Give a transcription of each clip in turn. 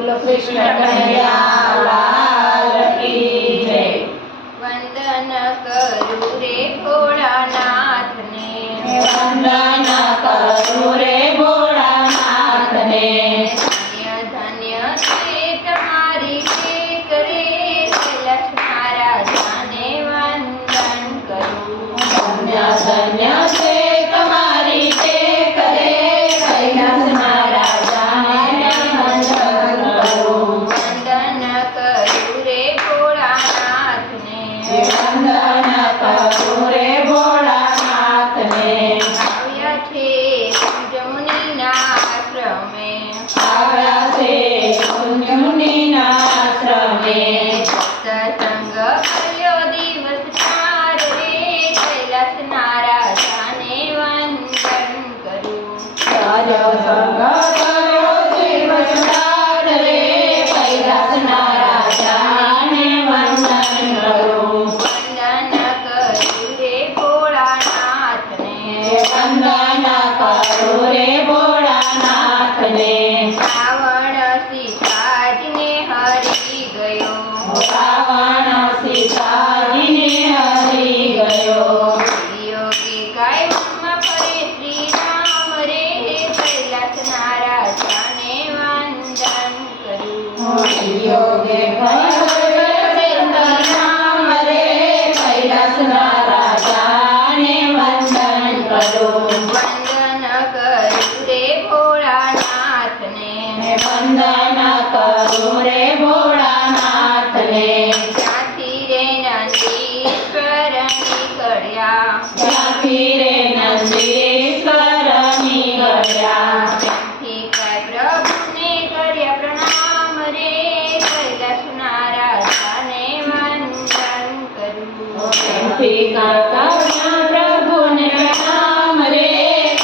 कृष्ण कन्हैया लाल की जय। वंदन करूं रे भोळानाथ ने, वंदन करूं रे भोळानाथ ने। धन्य धन्य से तुम्हारी टेक रे, कैलाश महाराजाने वंदन करूं। धन्य धन्य से तुम्हारी टेक रे, कैलाश महाराजाने वंदन करूं। वंदन करूं रे भोळानाथ ने, वंदन करूं रे भोळानाथ ने। આવ્યા છે કુંજ મુનિના આશ્રમે, આવ્યા છે કુંજ મુનિના આશ્રમે। સત્સંગ કર્યો દિવસ ચાર રે, કૈલાસના રાજાને વંદન કરું। સત્સંગ કર્યો દિવસ ચાર રે, કૈલાસના રાજાને વંદન કરું। વંદન કરું રે ભોળાનાથને, વંદન કરું રે ભોળાનાથને। રાવણ સીતાજીને હરી ગયો, રાવણ સીતાજીને હરી ગયો। યોગી કાયમમાં ફરે શ્રી રામ રે, કૈલાસના રાજાને વંદન કરું। યોગે રામ રે, કૈલાસના રાજાને વંદન કરું। વંદન કરું રે ભોળાનાથને, વંદન કરું રે ભોળાનાથને। ત્યાંથી રે નંદીશ્વર નીકળ્યા, ત્યાંથી રે નંદીશ્વર નીકળ્યા। ત્યાંથી કાંઈ પ્રભુને કર્યા પ્રણામ રે, કૈલાસના રાજાને વંદન કરું। ત્યાંથી કર્યા પ્રભુને પ્રણામ રે,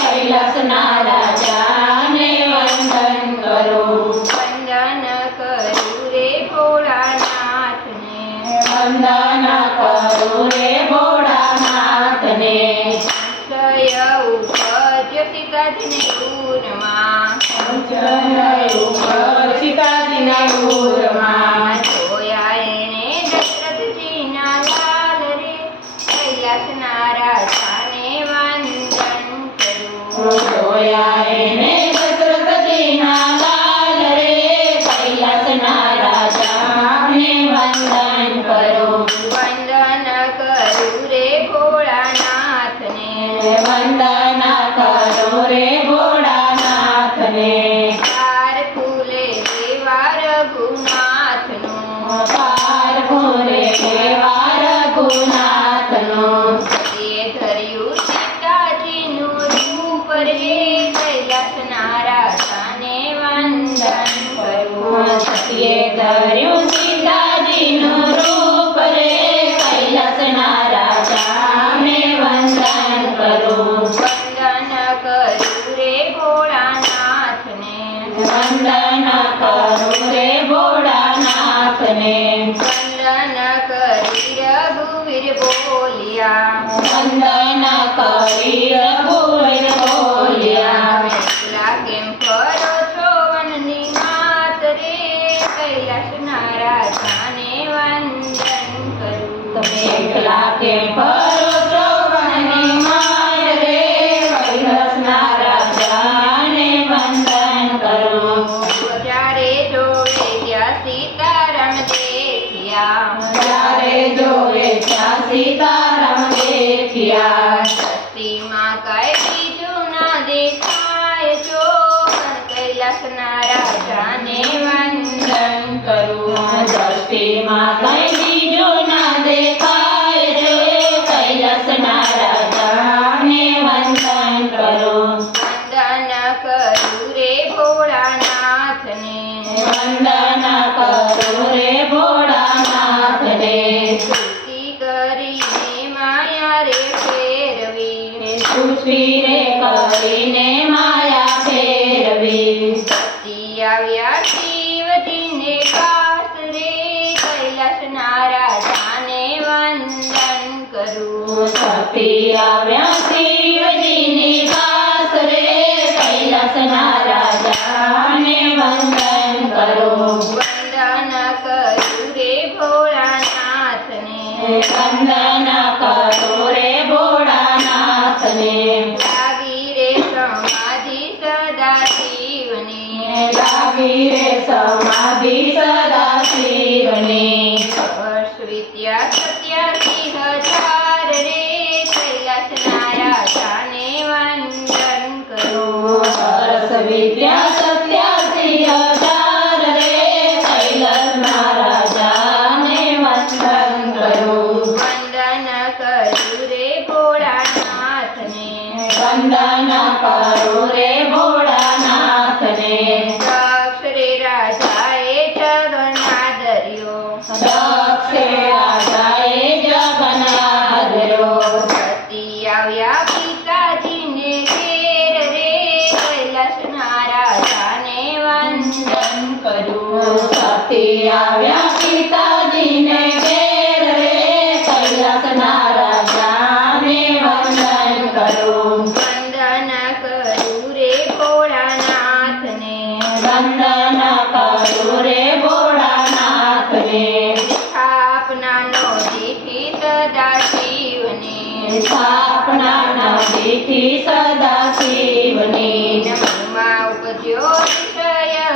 કૈલાસના રાજાને વંદન કરું। વંદન કરું રે ભોળાનાથને, વંદન કરું રે ભોળાનાથને। સંશય ઉપજ્યો સીતાજીને પૂરમાં, ઉપર સીતાજીના પૂરમાં। જોયા એણે દશરથજીના લાલ રે, કૈલાસના રાજાને વંદન કરું। જોયા એને દશરથજીના લાલ રે, કૈલાસના રાજાને વંદન કરું। વંદન કરું રે ભોળાનાથને, વંદન કરું રે ભોળાનાથને। પાર ફૂલે દેવા રઘુનાથનું, પાર ફૂલે કેવા રઘુનાથનું। એ ધર્યું સીતાજીનું રૂપ રે, કૈલાસના રાજાને વંદન કરું। સતીએ ધર્યું સીતાજીનું રૂપ રે, કૈલાસના રાજાને વંદન કરું। વંદન કરું રે ભોળાનાથને, વંદન કરું રે ભોળાનાથને। વંદન કરી રઘુવીર બોલ્યા, વંદન કરી રઘુવીર બોલ્યા। એકલા કેમ ફરો છો વનની માત રે, કૈલાસના રાજાને વંદન કરું। તમે એકલા કેમ ફરો છો વનની માત રે, કૈલાસના રાજાને વંદન કરું। જ્યારે જોવે ત્યાં સીતારામ દેખ્યા, જ્યારે જોવે ત્યાં સીતારામ દેખ્યા। સતીમાં કાંઈ બીજું ના દેખાય જો, કૈલાસના રાજાને વંદન કરું। દ્રષ્ટિમાં કઈ બીજું ના દેખાય રે, કૈલાસના રાજાને વંદન કરું। વંદન કરું રે ભોળાનાથને, વંદન કરું રે ભોળાનાથને। સ્તુતિ કરીને માયા રે ફેરવી, સૃષ્ટિ રે કરીને માયા ફેરવી। સતી આવ્યા શિવજીને પાસ રે, કૈલાસના રાજાને વંદન કરું। સતી આવ્યા શિવજીની પાસ રે, કૈલાસના રાજાને વંદન કરું। લાગી રે સમાધિ સદા શિવની. વિદ્યા 87,000 રે કૈલાસના રાજાને વંદન કરો. સરસ વિદ્યા 87,000 રે કૈલાસના રાજાને વંદન કરું. વંદન કરું રે ભોળાનાથને. વંદન કરું રે ભોળાનાથને. દક્ષ રે રાજાએ જગના ધર્યો. દક્ષે રાજાએ જગન્નાથ ધર્યો. સતી આવ્યા પિતાજીને ઘેર રે કૈલાસના રાજાને વંદન કરું. સતી આવ્યા પિતાજીને ઘેર રે કૈલાસના રાજાને વંદન કરું. વંદન કરું રે ભોળાનાથને. વંદન કરું રે ભોળાનાથને. સ્થાપનાનો દીઠી સદા શિવને. સ્થાપના નદીથી સદા શિવની. મનમાં ઉપજ્યો વિષય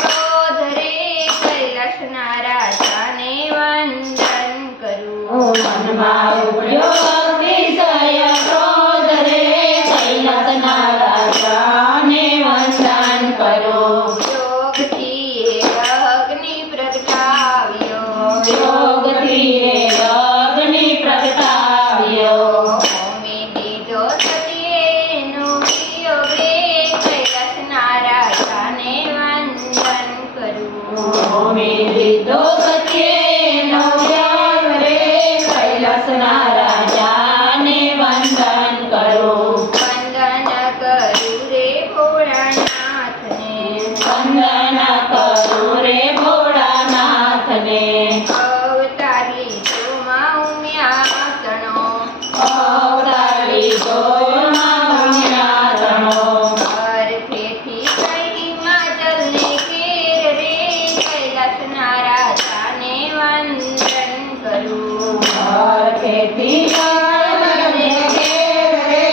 ક્રોધ રે કૈલાસના રાજાને વંદન કરું. મનમાં ઉપડ્યો અતિશય ક્રોધ રે કૈલાસના રાજાને વંદન કરું. યોગથી એ અગ્નિ પ્રગટાવ્યો. યોગથી એ અગ્નિ પ્રગટાવ્યો. હોમી દીધો સતીએનો વિયોગ રે કૈલાસના રાજાને વંદન કરું. ભૂમિ લીધો સત્યેનો ત્યાગ રે કૈલાસના રાજાને વંદન કરું. વંદન કરું રે ભોળાનાથને. વંદન કરું રે ભોળાનાથને. અવતાર લીધો માં ઉમ્યા તણો. અવતાર લીધો મામયાતણો. હરખેથી કઈ માતલને ઘેર રે કૈલાસના રાજાને વંદન કરું. ખેતી કારણે ઘેર રે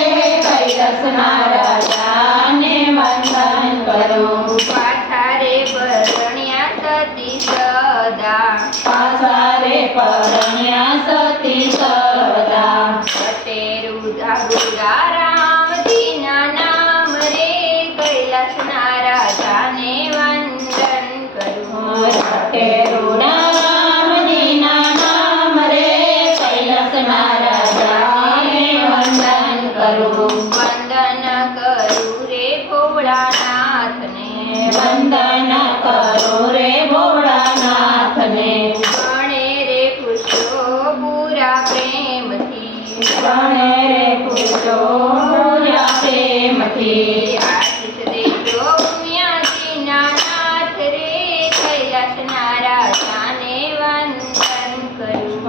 કૈલાસના રાજાને વંદન કરું. પાછા રે પરણ્યા સતી સદા. પાછા રે પરણ્યા સતી સદા. સતેરું જાગુરા રામજીના નામ રે કૈલાસના રાજાને વંદન કરું. તેરુના રામજીના નામ રે કૈલાસના રાજાને વંદન કરું. વંદન કરું રે ભોળાનાથને. વંદન કરું રે ભોળાનાથને. ગણે રે પુષ્પો પૂરા પ્રેમથી. ગણે રે પૂજો પૂર્યા પ્રેમથી. આશીષ દેજો ઉમિયાજીના નાથ રે કૈલાસના રાજાને વંદન કરું.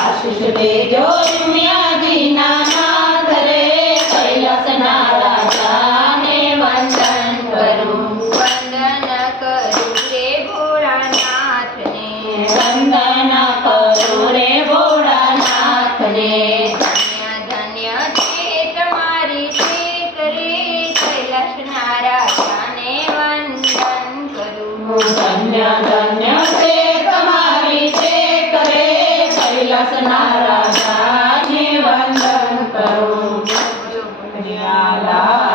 આશીષ દેજો ઉમિયાજીના નાથ રે કૈલાસના રાજાને વંદન કરું. વંદન કરું રે ભોળાનાથને. વંદન કરું રે ભોળાનાથને. ધન્ય ધન્ય છે તમારી ચેત રે કૈલાસના રાજાને વંદન કરું. ધન્ય ધન્ય છે તમારી ચેત રે કૈલાસના રાજાને વંદન કરું. જો કનૈયાલાલ